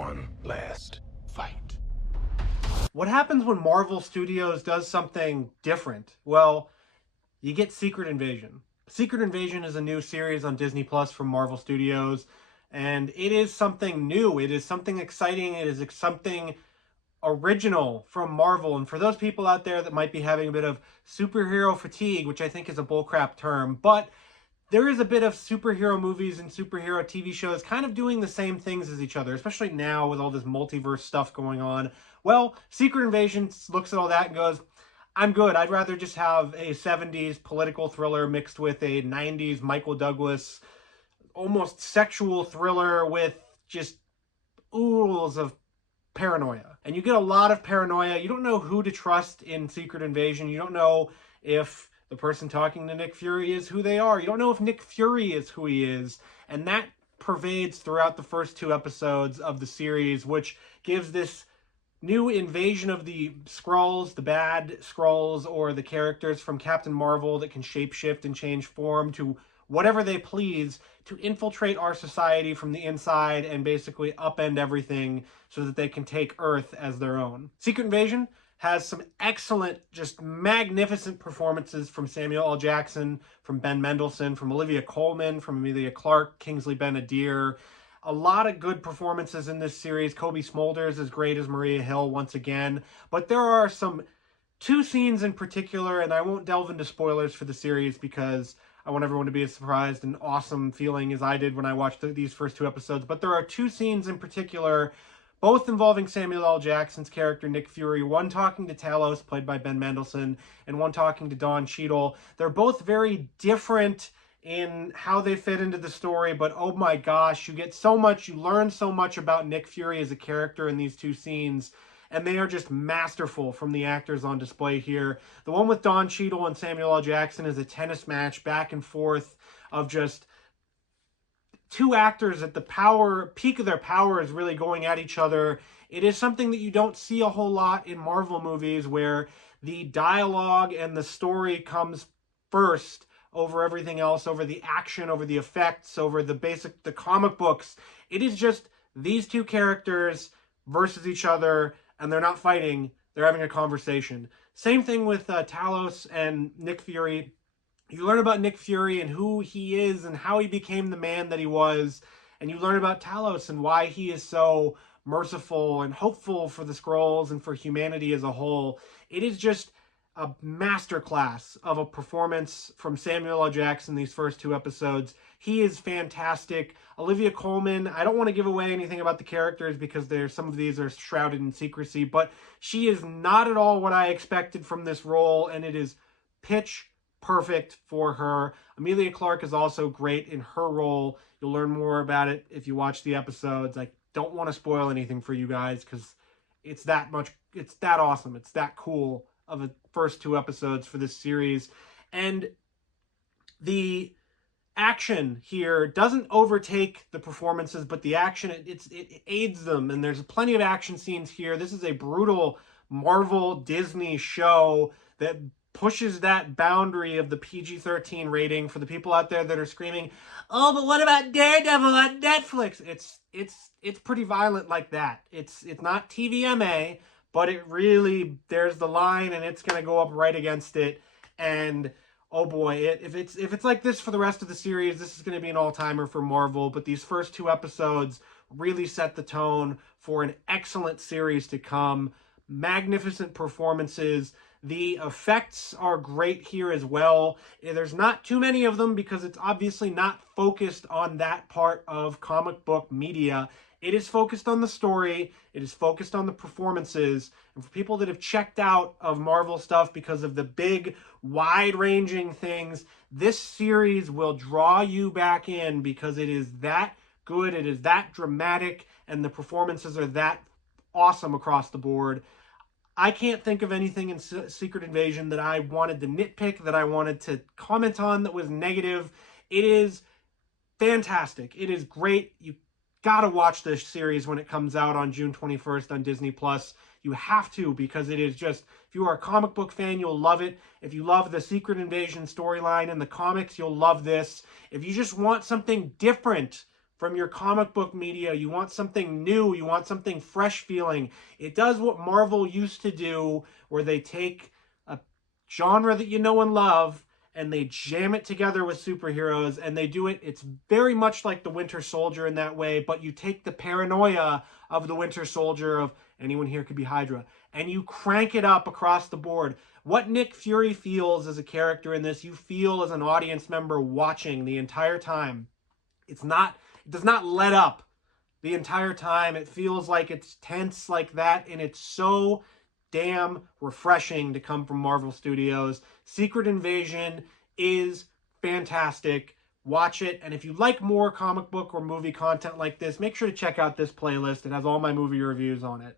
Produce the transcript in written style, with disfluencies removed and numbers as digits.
one last fight. What happens when Marvel Studios does something different? Well, you get Secret Invasion. Secret Invasion is a new series on Disney Plus from Marvel Studios, and it is something new. It is something exciting. It is something original from Marvel. And for those people out there that might be having a bit of superhero fatigue, which I think is a bullcrap term, but there is a bit of superhero movies and superhero TV shows kind of doing the same things as each other, especially now with all this multiverse stuff going on. Well, Secret Invasion looks at all that and goes, I'm good. I'd rather just have a 70s political thriller mixed with a 90s Michael Douglas almost sexual thriller with just oodles of paranoia. And you get a lot of paranoia. You don't know who to trust in Secret Invasion. You don't know if the person talking to Nick Fury is who they are. You don't know if Nick Fury is who he is. And that pervades throughout the first 2 episodes of the series, which gives this new invasion of the Skrulls, the bad Skrulls, or the characters from Captain Marvel that can shapeshift and change form to whatever they please, to infiltrate our society from the inside and basically upend everything so that they can take Earth as their own. Secret Invasion has some excellent, just magnificent performances from Samuel L. Jackson, from Ben Mendelsohn, from Olivia Colman, from Emilia Clarke, Kingsley Ben-Adir. A lot of good performances in this series. Kobe Smulders is great as Maria Hill once again. But there are some 2 scenes in particular, and I won't delve into spoilers for the series because I want everyone to be as surprised and awesome feeling as I did when I watched these first 2 episodes. But there are 2 scenes in particular, both involving Samuel L. Jackson's character, Nick Fury, one talking to Talos, played by Ben Mendelsohn, and one talking to Don Cheadle. They're both very different in how they fit into the story, but oh my gosh, you get so much, you learn so much about Nick Fury as a character in these 2 scenes, and they are just masterful from the actors on display here. The one with Don Cheadle and Samuel L. Jackson is a tennis match back and forth of just 2 actors at the peak of their powers really going at each other. It is something that you don't see a whole lot in Marvel movies where the dialogue and the story comes first over everything else, over the action, over the effects, over the comic books. It is just these 2 characters versus each other, and they're not fighting, they're having a conversation. Same thing with Talos and Nick Fury. You learn about Nick Fury and who he is and how he became the man that he was. And you learn about Talos and why he is so merciful and hopeful for the Skrulls and for humanity as a whole. It is just a masterclass of a performance from Samuel L. Jackson these first 2 episodes. He is fantastic. Olivia Colman, I don't want to give away anything about the characters because some of these are shrouded in secrecy, but she is not at all what I expected from this role, and it is pitch perfect for her. Emilia Clarke is also great in her role. You'll learn more about it if you watch the episodes. I don't want to spoil anything for you guys because it's that awesome. It's that cool of the first 2 episodes for this series. And the action here doesn't overtake the performances, but the action, it aids them. And there's plenty of action scenes here. This is a brutal Marvel Disney show that pushes that boundary of the PG-13 rating for the people out there that are screaming, oh, but what about Daredevil on Netflix? It's pretty violent like that. It's not TVMA, but it really, there's the line and it's going to go up right against it. And oh boy, if it's like this for the rest of the series, this is going to be an all-timer for Marvel. But these first 2 episodes really set the tone for an excellent series to come. Magnificent performances. The effects are great here as well. There's not too many of them because it's obviously not focused on that part of comic book media. It is focused on the story. It is focused on the performances. And for people that have checked out of Marvel stuff because of the big, wide-ranging things, this series will draw you back in because it is that good, it is that dramatic, and the performances are that awesome across the board. I can't think of anything in Secret Invasion that I wanted to nitpick, that I wanted to comment on that was negative. It is fantastic. It is great. You gotta watch this series when it comes out on June 21st on Disney+. You have to, because it is just, if you are a comic book fan, you'll love it. If you love the Secret Invasion storyline in the comics, you'll love this. If you just want something different from your comic book media. You want something new. You want something fresh feeling. It does what Marvel used to do, where they take a genre that you know and love and they jam it together with superheroes, and they do it. It's very much like the Winter Soldier in that way, but you take the paranoia of the Winter Soldier, of anyone here could be Hydra, and you crank it up across the board. What Nick Fury feels as a character in this, you feel as an audience member watching the entire time. It does not let up the entire time. It feels like it's tense like that, and it's so damn refreshing to come from Marvel Studios. Secret Invasion is fantastic. Watch it, and if you like more comic book or movie content like this, make sure to check out this playlist. It has all my movie reviews on it.